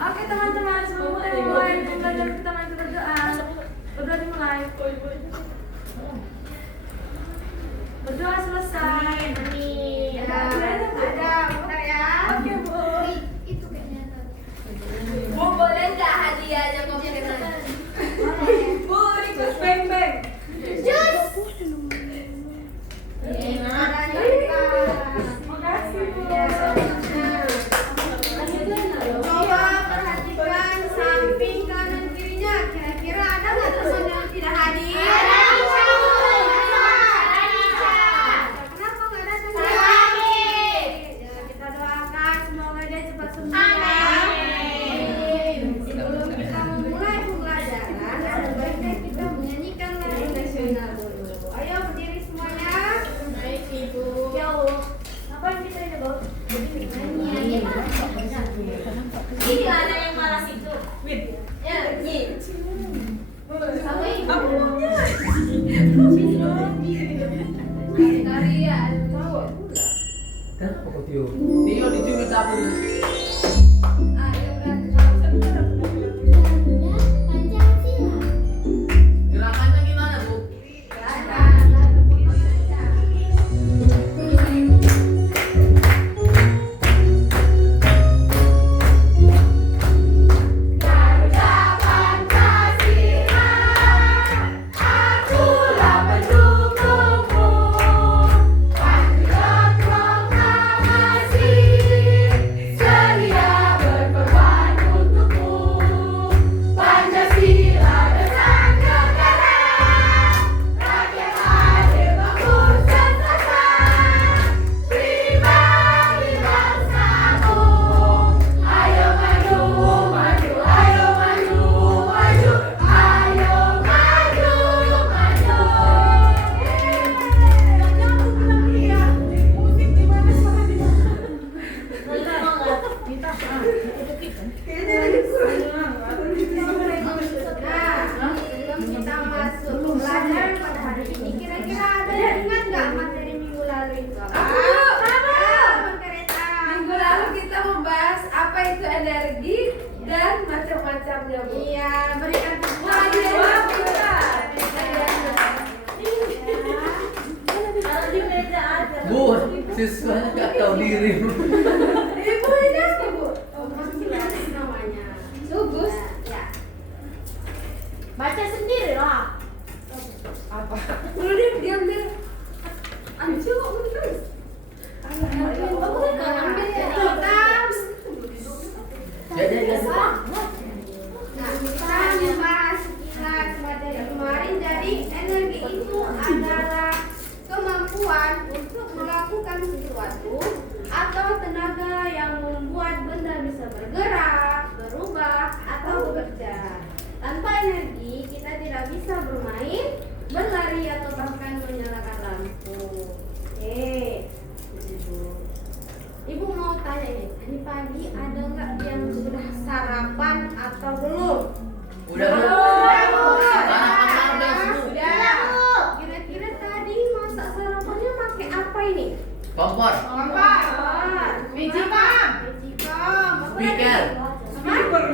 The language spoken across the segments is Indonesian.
Oke teman-teman, sebelum kita mulai belajar kita masih berdoa. Berdoa dimulai. Berdoa selesai. Amin. Ada, bentar ya. Oke Bu. Itu kayaknya. Bu, boleh nggak hadiahnya mau kita? Bu, request bang bang. Jus. Makasih Bu. Coba perhatikan samping kanan kirinya. Kira-kira ada nggak teman yang tidak hadir? Kenapa nggak datang? Ya, kita doakan semoga dia cepat sembuh. Sebelum kita memulai pembelajaran, ada baiknya kita menyanyikan lagu nasional dulu. Ayo berdiri semuanya. Baik, Ibu. Ya Allah. Ngapain kita ini Bu? Nyanyi. Ini ada yang malas itu. Win. Ya, Nyi. Sama ibu. Aku punya. Tarian. Kenapa kok Tio? Tio dicuri tabu. Ayo berarti. Gerakannya gimana, Bu? Sebelum kita masuk pelajaran pada hari ini, kira-kira ada yang ingat nggak materi minggu lalu itu? Minggu lalu kita membahas apa itu energi dan macam-macamnya, Bu. Iya, berikan tepuk Wah, tangan. wah, pintar. Kalau di meja ada. Bu, siswanya nggak tahu diri. Ibu ini apa, Bu? Oh, Mas namanya. Sugus. Ya. Baca sendiri lah. Apa? Kalau dia diam dia. Anjir kok mau ditulis? Aku kan ambil ya. Jadi Nah, kita membahas sekilas materi kemarin. Jadi energi itu adalah kemampuan untuk melakukan sesuatu atau tenaga yang membuat benda bisa bergerak, berubah, atau bekerja. Tanpa energi, kita tidak bisa bermain, berlari, atau bahkan menyalakan lampu. Ibu mau tanya nih, tadi pagi ada nggak yang sudah sarapan atau belum? udah Bu. Sarapan udah Bu. Kira-kira tadi masak sarapannya pakai apa ini? Kompor. Magic bomb. Speaker.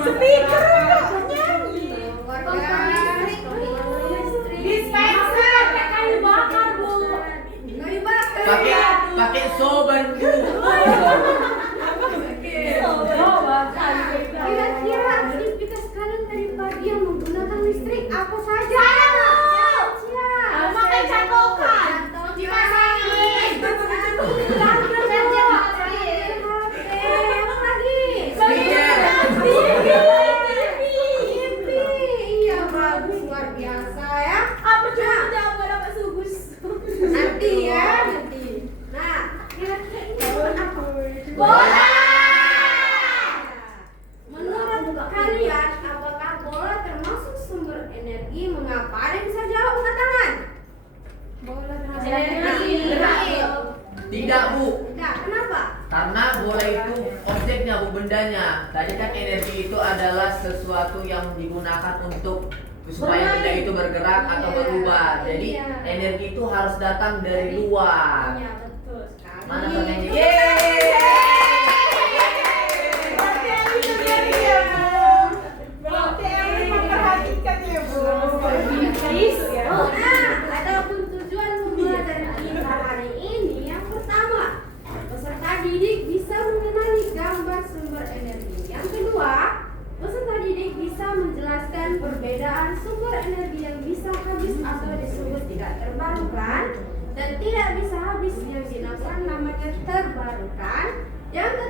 Speaker. Dispenser. Kayu bakar Bu. Kayu bakar. Pakai soban Bu. Kira-kira aktivitas kalian tadi pagi yang menggunakan listrik apa saja? Pakai catokan. Dimasakin. Iya bagus, luar biasa ya. Apa cuma jawab gak dapat sugus? Nanti ya, nanti. Nah, kira-kira ini apa? Bola. Menurut kalian, apakah bola termasuk sumber energi? Mengapa? Ada yang bisa jawab angkat tangan? Bola termasuk energi. Tidak Bu. Tidak, kenapa? Karena bola itu objeknya Bu, bendanya. Tadi kan energi itu adalah sesuatu yang digunakan untuk supaya benda itu bergerak atau Iya, berubah. Jadi iya. energi itu harus datang dari luar. Iya, betul sekali. Mana penyanyi? Yeay! Berarti yang itu dari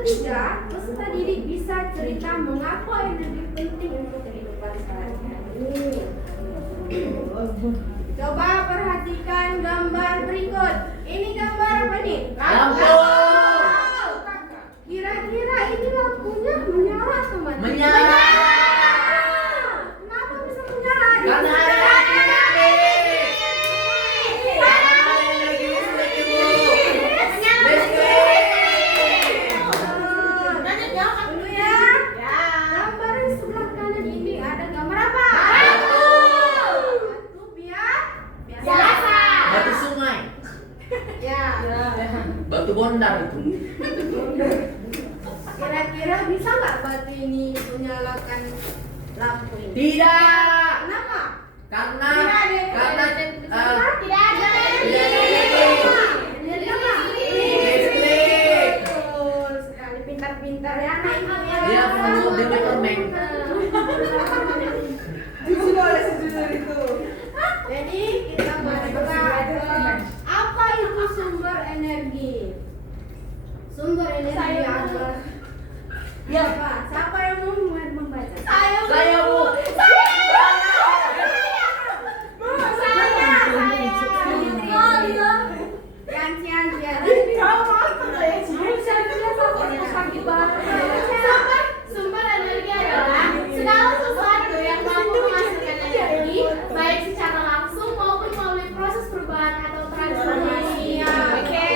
ketiga, peserta didik bisa cerita mengapa energi penting untuk kehidupan sehari-hari. Coba perhatikan gambar berikut. Ini gambar apa nih? Lampu. Kira-kira ini lampunya menyala atau mati? Menyala. Kenapa bisa menyala? Karena ada listrik. Karena ada energi listrik, Ibu. Listrik. Dulu ya. Gambar di sebelah kanan ini ada gambar apa? Batu. Batu biasa. Batu sungai. Ya. Batu bondar itu. Kira-kira bisa nggak batu ini menyalakan lampu ini? Tidak. Kenapa? Karena Tidak ada listrik. Energi apa? Listrik. Betul sekali, pintar-pintar ya anak ibu ya. Dia perlu development. Jadi kita masuk ke apa itu sumber energi? Sumber energi apa? Ya Pak, siapa yang mau membaca? Saya, Bu. Sumber energi adalah segala sesuatu yang mampu menghasilkan energi, baik secara langsung maupun melalui proses perubahan atau transformasi. Oke.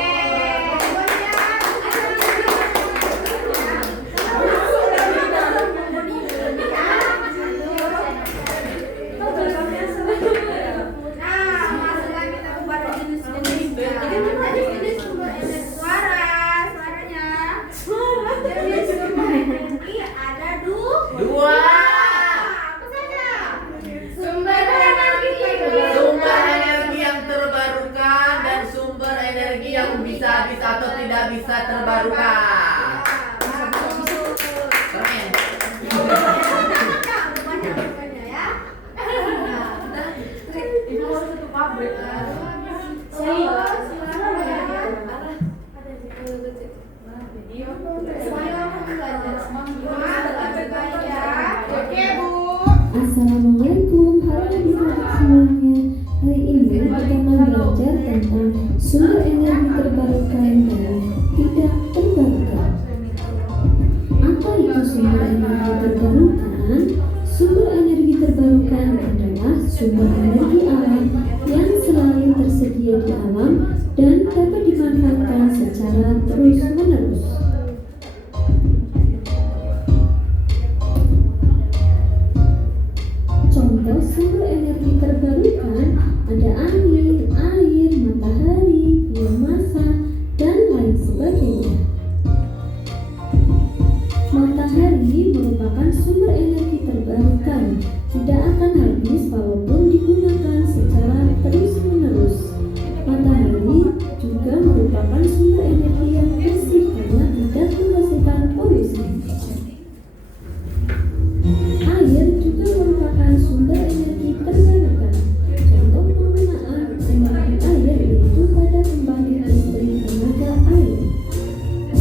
Nah, masuklah kita kepada jenis-jenisnya. Jadi jenis sumber energi suaranya. Jenis sumber energi ada Dua. apa saja? Sumber energi Sumber energi yang terbarukan dan sumber energi yang bisa atau tidak bisa terbarukan. Keren. Banyak rupanya ya. Assalamualaikum, halo adik-adik semuanya. Hari ini kita akan belajar tentang sumber energi terbarukan dan tidak terbarukan. Apa itu sumber energi terbarukan? Sumber energi terbarukan adalah sumber energi alam yang selalu tersedia di alam dan dapat dimanfaatkan secara terus-menerus. Contoh sumber energi terbarukan ada angin, air, matahari, biomasa, dan lain sebagainya. Matahari merupakan sumber energi terbarukan, tidak akan habis walaupun digunakan secara terus-menerus. Matahari juga merupakan sumber energi yang bersih karena tidak menghasilkan polusi. Air juga merupakan sumber energi terbarukan. Contoh penggunaan energi air yaitu pada pembangkit listrik tenaga air.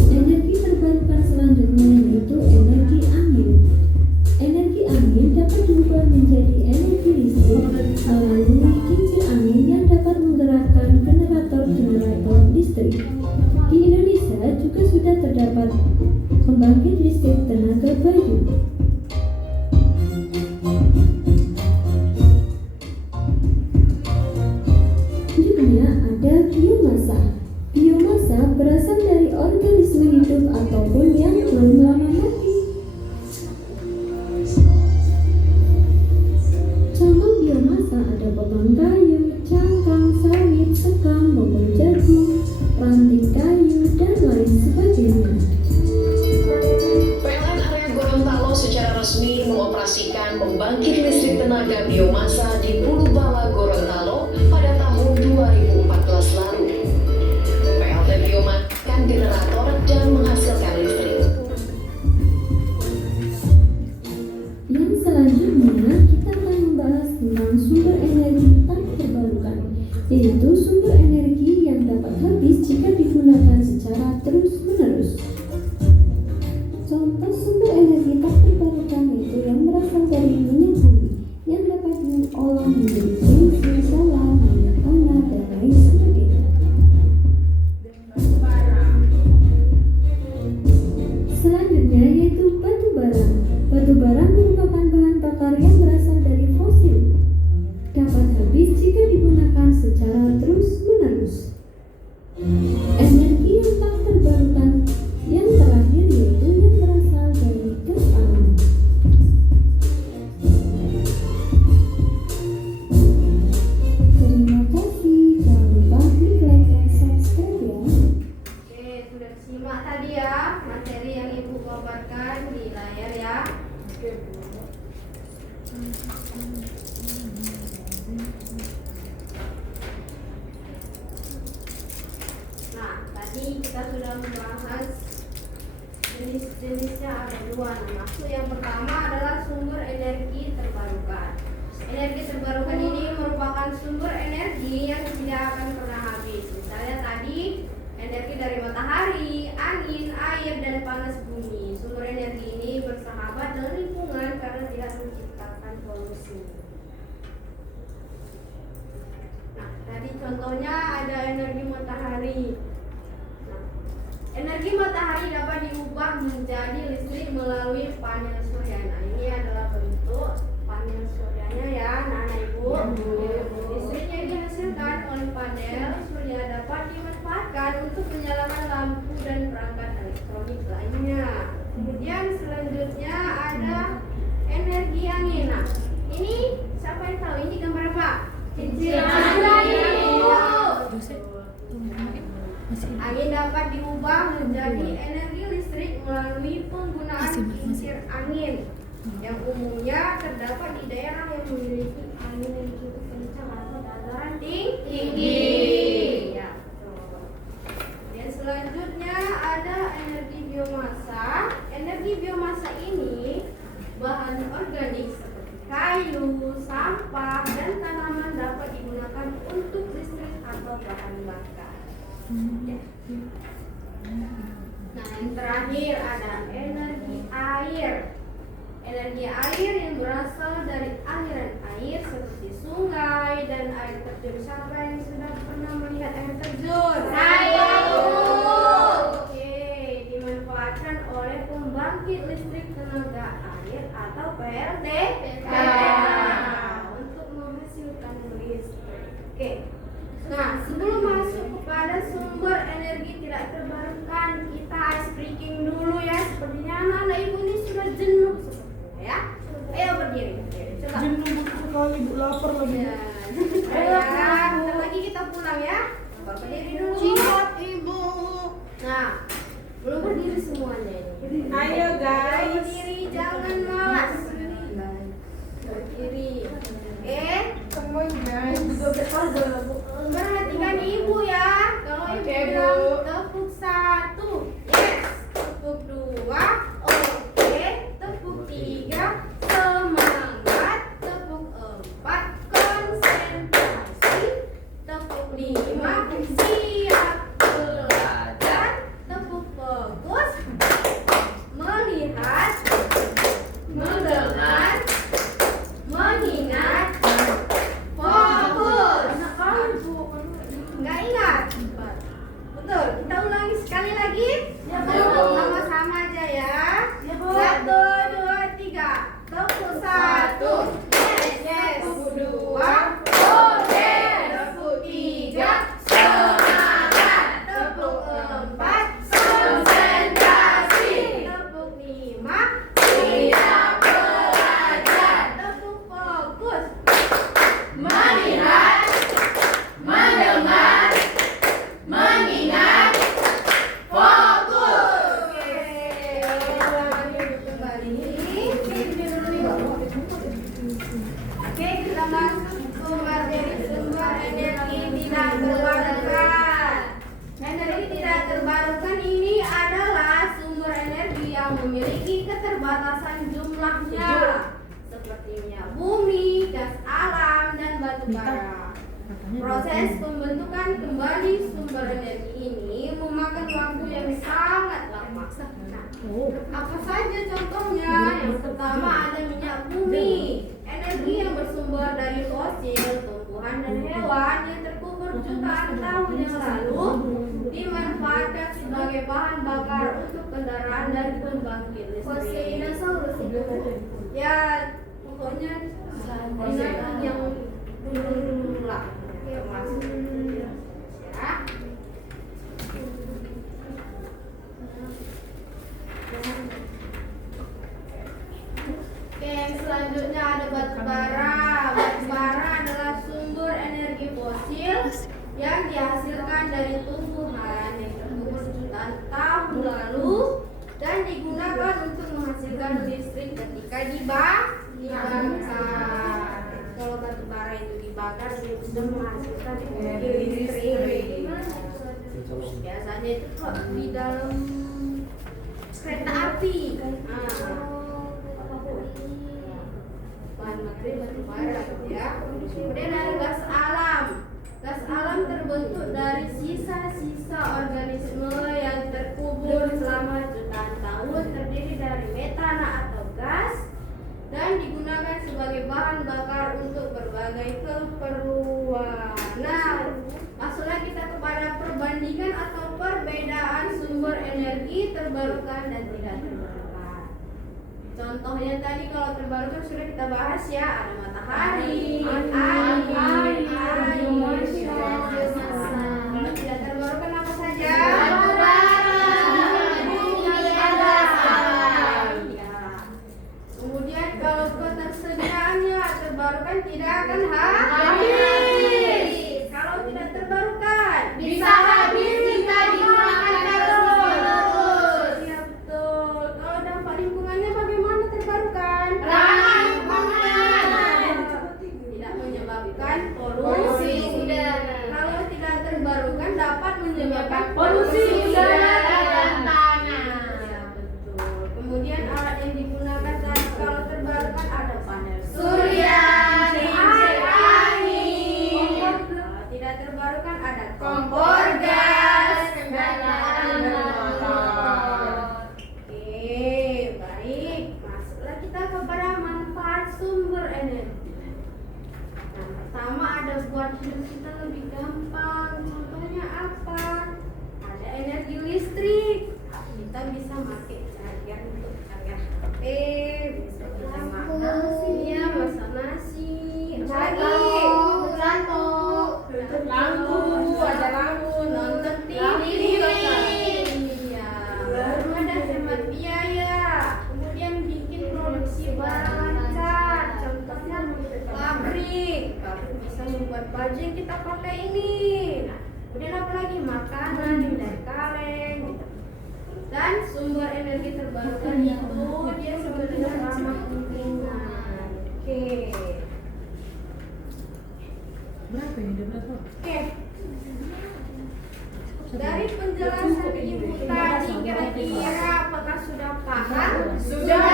Energi terbarukan selanjutnya yaitu energi angin. Energi angin dapat diubah menjadi energi listrik melalui kincir angin yang dapat menggerakkan generator-generator listrik. Di Indonesia juga sudah terdapat pembangkit listrik tenaga bayu. Juga ada biomasa. Biomasa berasal dari organisme hidup ataupun yang belum lama mati. Contoh biomasa ada potong kayu, cangkang, sawit, sekam, bobot jagung, ranting kayu, dan lain sebagainya. PLN area Gorontalo secara resmi mengoperasikan pembangkit listrik tenaga biomasa di Pulubala, Gorontalo pada tahun 2014 lalu. PLN biomasa generator dan menghasilkan listrik. Yang selanjutnya kita akan membahas tentang sumber energi tak terbarukan, yaitu sumber energi yang dapat habis jika digunakan secara terus-menerus. Contoh sumber energi tak terbarukan itu yang berasal dari minyak bumi yang dapat diolah menjadi jenis solar, minyak tanah, dan lain sebagainya. Selanjutnya yaitu batu bara. Batu bara merupakan bahan bakar yang berasal dari fosil. Dapat habis jika digunakan secara terus-menerus. Energi yang tak terbarukan yang terakhir yaitu yang berasal dari gas alam. Terima kasih, jangan lupa klik like dan subscribe ya. Oke, sudah simak tadi ya materi yang Ibu paparkan di layar ya. Nah, tadi kita sudah membahas jenis-jenisnya ada dua. Nah, maksud yang pertama adalah sumber energi terbarukan. Energi terbarukan ini merupakan sumber energi yang tidak akan pernah habis. Misalnya tadi energi dari matahari, angin, air, dan panas bumi. Sumber energi ini bersahabat dengan lingkungan karena tidak menciptakan polusi. Nah, tadi contohnya ada energi matahari. Nah, energi matahari dapat diubah menjadi listrik melalui panel surya. Nah, ini adalah bentuk panel suryanya ya, Nana Ibu. Listriknya dihasilkan oleh panel surya dapat dimanfaatkan untuk menyalakan lampu dan perangkat elektronik lainnya. Kemudian selanjutnya ada energi angin. Nah, ini siapa yang tahu ini gambar apa? Angin dapat diubah menjadi energi listrik melalui penggunaan kincir angin yang umumnya terdapat di daerah yang memiliki angin yang cukup kencang atau dataran tinggi. Ya, betul. Dan selanjutnya ada energi biomasa. Energi biomasa ini bahan organik seperti kayu, sampah, dan tanaman dapat digunakan untuk listrik atau bahan bakar. Ya. Nah, yang terakhir ada energi air. Energi air yang berasal dari aliran air seperti sungai dan air terjun. Siapa yang sudah pernah melihat air terjun? Saya, Bu. Oke, dimanfaatkan oleh pembangkit listrik tenaga air atau PLTPA untuk menghasilkan listrik. Oke. Nah, sebelum masuk kepada sumber energi tidak terbarukan, kita ice breaking dulu ya. Sepertinya anak-anak Ibu ini sudah jenuh sepertinya ya. Ayo berdiri. Coba. Jenuh sekali, Bu, lapar lagi. Ya. Ayo, bentar lagi kita pulang ya. Coba berdiri dulu. Siap, Ibu. Nah, belum berdiri semuanya ini. Ayo, guys. Berdiri, jangan malas. Berdiri. Come on, guys. Perhatikan Ibu ya. Kalau Ibu bilang tepuk 1, yes. Tepuk 2, oke. Tepuk 3, semangat. Tepuk 4, konsentrasi. Tepuk 5, siap belajar. Tepuk fokus, melihat, mendengar, mengingat, fokus. Nggak ingat? Betul. Kita ulangi sekali lagi. Sama-sama aja ya. 1, 2, 3. Tepuk 1. Yes. Tepuk 2. Oke. Tepuk 3. Semangat. Tepuk 4. Konsentrasi. Tepuk 5. Siap belajar. Tepuk fokus. Melihat, mendengar, mengingat, fokus. Oke, lanjut kembali. Oke, kita masuk ke materi sumber energi tidak terbarukan. Energi tidak terbarukan ini adalah sumber energi yang memiliki keterbatasan jumlahnya, seperti minyak bumi, gas alam, dan batu bara. Proses pembentukan kembali sumber energi ini memakan waktu yang sangat lama. Nah, Apa saja contohnya? Yang pertama ada minyak bumi, energi yang bersumber dari fosil, tumbuhan dan hewan yang terkubur jutaan tahun yang lalu dimanfaatkan sebagai bahan bakar untuk kendaraan dan pembangkit listrik. Ya, pokoknya binatang yang dulu lah. Termasuk ya. Oke, selanjutnya ada batu bara. Batu bara adalah sumber energi fosil yang dihasilkan dari tumbuhan yang terkubur jutaan tahun lalu dan digunakan untuk menghasilkan listrik ketika dibakar. Kalau batu bara itu dibakar, dia bisa menghasilkan energi listrik. Biasanya itu di dalam kereta api. Bahan materi batu bara ya. Kemudian ada gas alam. Gas alam terbentuk dari sisa-sisa organisme yang terkubur selama jutaan tahun, terdiri dari metana atau gas dan digunakan sebagai bahan bakar untuk berbagai keperluan. Nah, masuklah kita kepada perbandingan atau perbedaan sumber energi terbarukan dan tidak terbarukan. Contohnya tadi kalau terbarukan sudah kita bahas ya, ada matahari, air. Kalau tidak terbarukan apa saja? Batu bara, bumi, alam. Kemudian kalau ketersediaannya terbarukan tidak akan habis. Kalau tidak terbarukan bisa habis jika digunakan terus. Iya betul. Kalau dampak lingkungannya bagaimana terbarukan? Ramah lingkungan. Tidak menyebabkan polusi udara. Kalau tidak terbarukan dapat menyebabkan polusi udara dan tanah. Ya betul. Kemudian alat yang digunakan kalau terbarukan ada panel surya, kincir angin. Kalau tidak terbarukan ada kompor gas, kendaraan bermotor. Oke, baik. Masuklah kita kepada manfaat sumber energi. Yang pertama ada buat hidup kita lebih gampang. Contohnya apa? Ada energi listrik. Kita bisa pakai charger untuk charger HP, bisa kita masak nasi, lampu, ada lampu, nonton TV, iya, baru ada hemat biaya, kemudian bikin produksi barang lancar, contohnya pabrik bisa membuat baju yang kita pakai ini. Nah, kemudian apa lagi? Makanan dari kaleng. Dan sumber energi terbarukan itu dia sebenarnya ramah lingkungan. Oke. Berapa ini? Berapa? Oke. Dari penjelasan ibu tadi kira-kira apakah sudah paham? Sudah.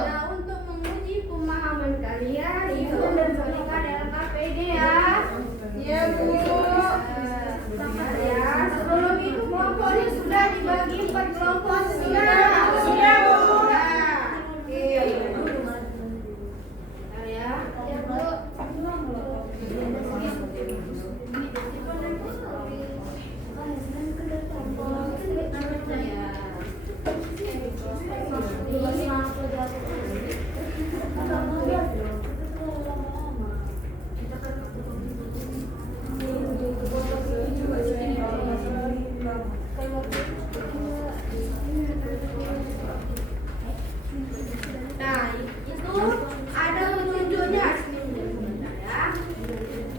Nah, untuk menguji pemahaman kalian, ibu memberikan LKPD ya. Iya bu. Ya, sebelum itu kelompoknya sudah dibagi 4 kelompok sudah bu. Oke. Nah, ya. Ya bu. Nah, itu ada petunjuknya. Ya.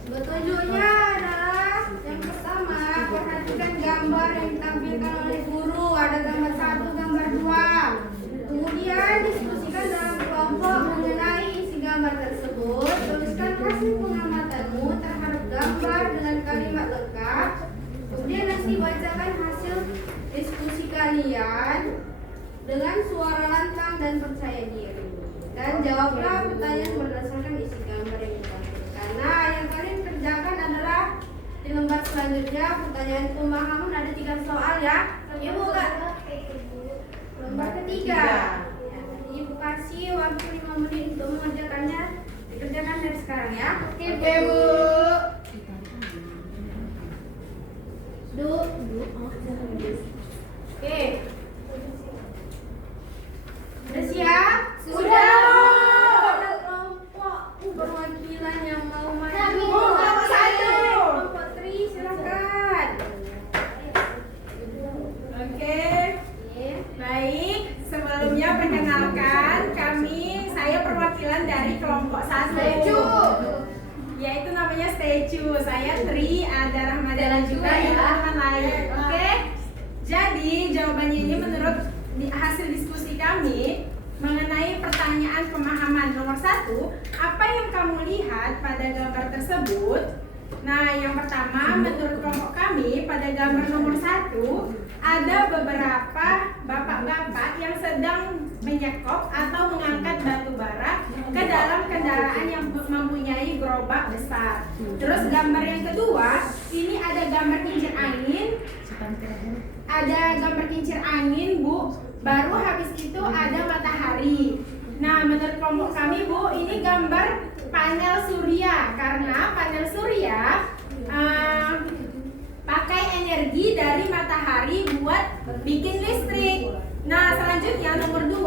Petunjuknya adalah yang pertama, perhatikan gambar yang ditampilkan oleh guru. Ada gambar 1, gambar 2. Kemudian diskusikan dalam kelompok mengenai isi gambar tersebut. Tuliskan hasil pengamatanmu terhadap gambar dengan kalimat lengkap. Kemudian nanti bacakan hasil diskusi kalian dengan suara lantang dan percaya diri. Dan jawablah pertanyaan berdasarkan isi gambar yang ditampilkan. Nah, yang kalian kerjakan adalah di lembar selanjutnya pertanyaan pemahaman ada 3 soal ya. Ibu Kak. ketiga. Ya, Ibu kasih waktu 5 menit untuk mengerjakannya. Dikerjakan dari sekarang ya. Oke, Bu. Oke. Sudah siap? Sudah, Bu. Ada kelompok perwakilan yang mau maju. Kami, Bu, kelompok 1. Kelompok 3, silakan. Oke, Oke. baik. Sebelumnya perkenalkan, saya perwakilan dari kelompok 1. Yaitu namanya Stecu. Saya Tri, ada Rahmadana juga ya, teman lain. Oke. Jadi jawabannya ini menurut hasil diskusi kami mengenai pertanyaan pemahaman nomor 1, apa yang kamu lihat pada gambar tersebut? Nah, yang pertama menurut kelompok kami pada gambar nomor 1 ada beberapa bapak-bapak yang sedang menyekop atau mengangkat batu bara ke dalam kendaraan yang mempunyai gerobak besar. Terus gambar yang kedua, ini ada gambar kincir angin. Ada gambar kincir angin, Bu. Baru habis itu ada matahari. Nah, menurut kelompok kami, Bu, ini gambar panel surya karena panel surya pakai energi dari matahari buat bikin listrik. Nah, selanjutnya nomor 2,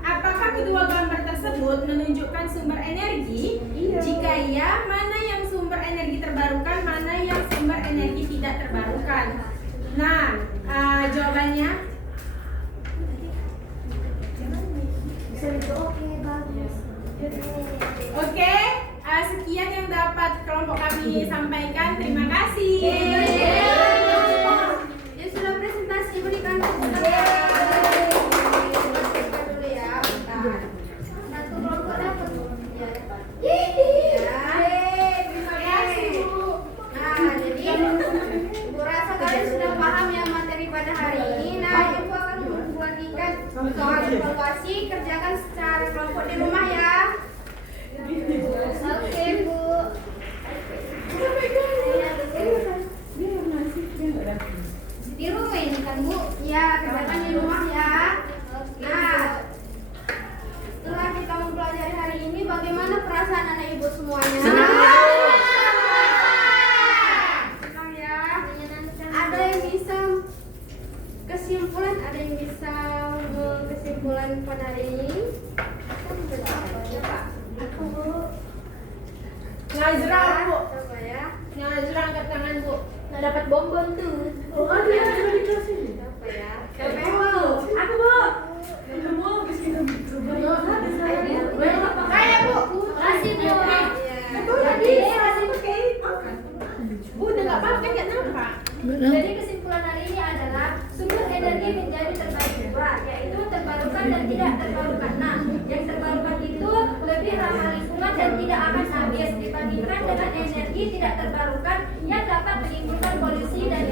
apakah kedua gambar tersebut menunjukkan sumber energi? Jika iya, mana yang sumber energi terbarukan, mana yang sumber energi tidak terbarukan? Nah, jawabannya oke, sekian yang dapat kelompok kami sampaikan. Terima kasih. Ya sudah presentasi berikan dulu ya. Bentar. Satu kelompok dapat. Ya. Terima kasih, Bu. Nah, jadi Ibu rasa kalian sudah paham ya materi pada hari ini. Nah, Ibu akan membagikan soal evaluasi, kerjakan secara kelompok di rumah ya. Oke, Bu. Di rumah ini kan, Bu? Ya, kerjakan di rumah ya. Nah, setelah kita mempelajari hari ini, bagaimana perasaan anak Ibu semuanya? Senang ya. Ada yang bisa kesimpulan, ada yang bisa kesimpulan pada hari ini? Ya, Pak. Aku, Bu. Nazra, Bu. Coba ya. Nazra angkat tangan, Bu. Nah, dapat bonbon tuh. Oh, dia sudah dikasih. Apa ya? Aku, Bu. Kayak, Bu. Kasih, Bu. Bu, udah nggak pakai, nggak nampak. Jadi kesimpulan hari ini adalah sumber energi menjadi terbagi dua, yaitu terbarukan dan tidak terbarukan. Nah, yang terbarukan itu lebih ramah lingkungan dan tidak akan habis dibandingkan dengan energi tidak terbarukan yang dapat menimbulkan polusi dan